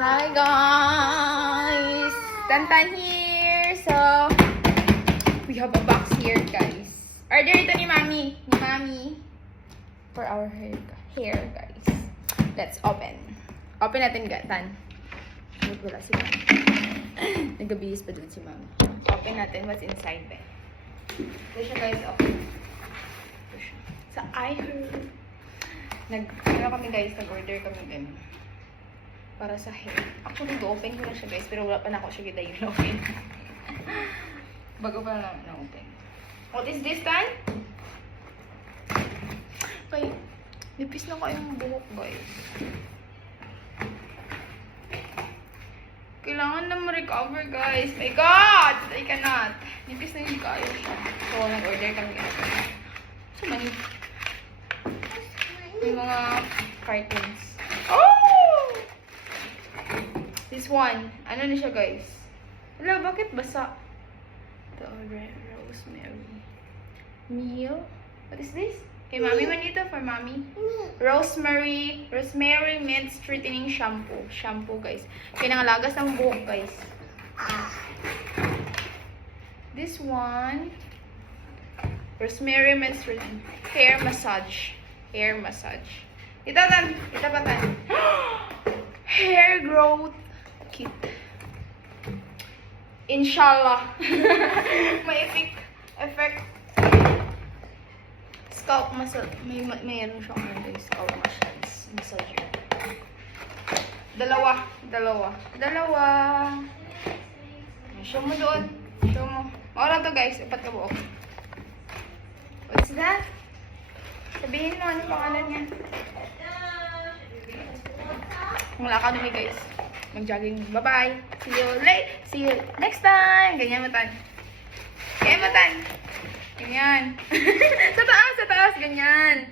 Hi guys! Tantan here! So, we have a box here guys. Order ito ni Mami. Ni Mami. For our hair guys. Let's open. Open natin gatan. Wala si Mami. Nagabihis pa dun si Mami. Open natin what's inside there. Ito siya guys. Open. Ito siya. Sa iHerb. Kami guys, nag-order kami din. Para sa hair. Actually, open ko na siya guys. Pero wala pa na ako siya gida yung open. Bago pa na open. What is this tan? Okay. Nipis na kayong buhok guys. Kailangan na ma-recover guys. My God! I cannot. Nipis na yung kayo siya. So, nag-order kami guys. So, mani. May mga cartons. Oh! This one. Ano na siya guys? Wala, bakit basa? The rosemary. Meal. What is this? Okay, Mami, man dito for Mami. Rosemary mint straightening shampoo. Shampoo, guys. Pinangalagas ng buhok, guys. This one. Rosemary mint straightening. Hair massage. Hair massage. Ito tan. Ito pa tan. Hair growth kit. Inshallah. May effect. Scalp massage. Mayroon siyang scalp massage. Dalawa. Show mo doon. Show mo. Maura to guys. Ipat ka buo. What's that? Sabihin mo, ano pangalan niya? Wala ka namin guys. Mag-jogging. Bye-bye. See you next time. Ganyan mo tan. Ganyan. Sa taas. Ganyan.